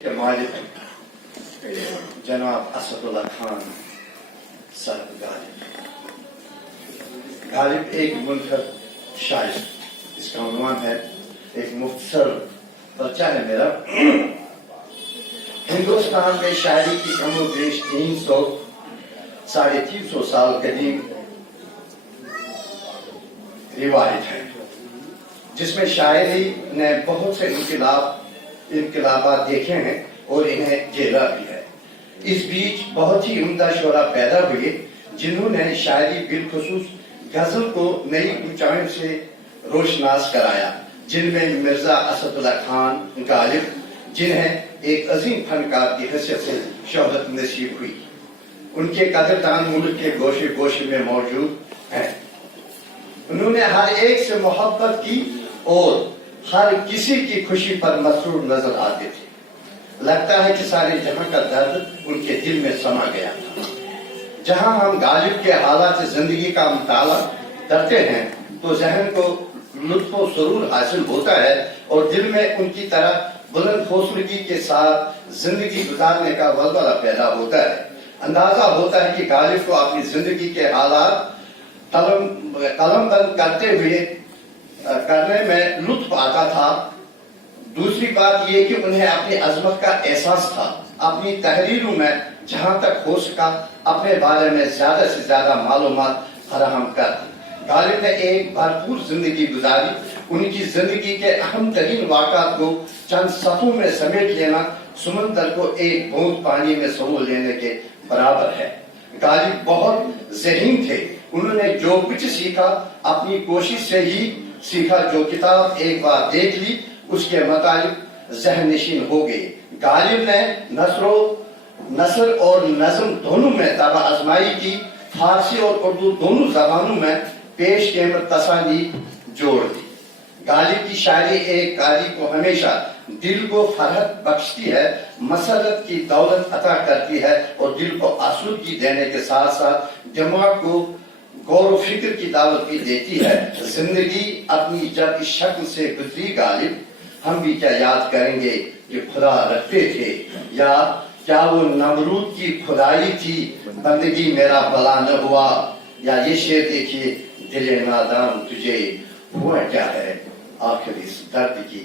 کے مالک جناب اسد اللہ خان صاحب غالب ایک منفرد شاعر، اس کا عنوان ہے ایک مختصر پرچہ ہے میرا۔ ہندوستان میں شاعری کی کم و بیش 300-350 سال قدیم روایت ہے، جس میں شاعری نے بہت سے انقلابات دیکھے ہیں اور انہیں جھیلا بھی ہے۔ اس بیچ بہت ہی عمدہ شعراء پیدا ہوئے جنہوں نے شاعری بالخصوص غزل کو نئی اونچائیوں سے روشناس کرایا، جن میں مرزا اسد اللہ خان غالب، جنہیں ایک عظیم فنکار کی حیثیت سے شہرت نصیب ہوئی۔ ان کے قدردان ملک کے گوشے گوشے میں موجود ہیں۔ انہوں نے ہر ایک سے محبت کی اور ہر کسی کی خوشی پر مسرور نظر آتے تھے۔ لگتا ہے کہ سارے جہاں کا درد ان کے دل میں سما گیا تھا۔ جہاں ہم غالب کے حالات زندگی کا مطالعہ کرتے ہیں تو ذہن کو لطف و سرور حاصل ہوتا ہے اور دل میں ان کی طرح بلند حوصلگی کے ساتھ زندگی گزارنے کا ولولہ پیدا ہوتا ہے۔ اندازہ ہوتا ہے کہ غالب کو اپنی زندگی کے حالات قلم بند کرنے میں لطف آتا تھا۔ دوسری بات یہ کہ انہیں اپنی عظمت کا احساس تھا۔ اپنی تحریروں میں جہاں تک ہو سکا اپنے بارے میں زیادہ سے زیادہ معلومات فراہم کر دی۔ غالب نے ایک بھرپور زندگی گزاری۔ ان کی زندگی کے اہم ترین واقعات کو چند صفحوں میں سمیٹ لینا سمندر کو ایک بوند پانی میں سمو لینے کے برابر ہے۔ غالب بہت ذہین تھے۔ انہوں نے جو کچھ سیکھا اپنی کوشش سے ہی سیکھا۔ جو کتاب ایک بار دیکھ لی اس کے مطابق ذہن نشین ہو گئے۔ غالب نے نثر اور نظم دونوں میں طبع آزمائی کی۔ فارسی اور اردو دونوں زبانوں میں پیش قیمت تصانیف جوڑ دی۔ غالب کی شاعری ایک قاری کو ہمیشہ دل کو فرحت بخشتی ہے، مسرت کی دولت عطا کرتی ہے اور دل کو آسودگی دینے کے ساتھ ساتھ دماغ کو غور و فکر کی دعوت بھی دیتی ہے۔ زندگی اپنی جب اس شکل سے گزری غالب، ہم بھی کیا یاد کریں گے کہ خدا رکھتے تھے، یا کیا وہ نمرود کی خدائی تھی بندگی میرا بلا نہ ہوا، یا یہ شعر دیکھیے دل نادان تجھے ہوا کیا ہے، آخر اس درد کی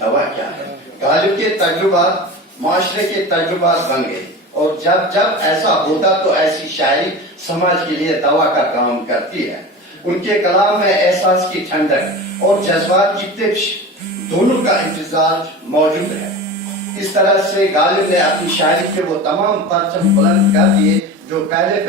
دوا کیا ہے۔ غالب کے تجربات معاشرے کے تجربات بن گئے، اور جب ایسا ہوتا تو ایسی شاعری سماج کے لیے دوا کا کام کرتی ہے۔ ان کے کلام میں احساس کی ٹھنڈک اور جذبات کی تپش دونوں کا امتزاج موجود ہے۔ اس طرح سے غالب نے اپنی شاعری کے وہ تمام پرچم بلند کر دیے جو پہلے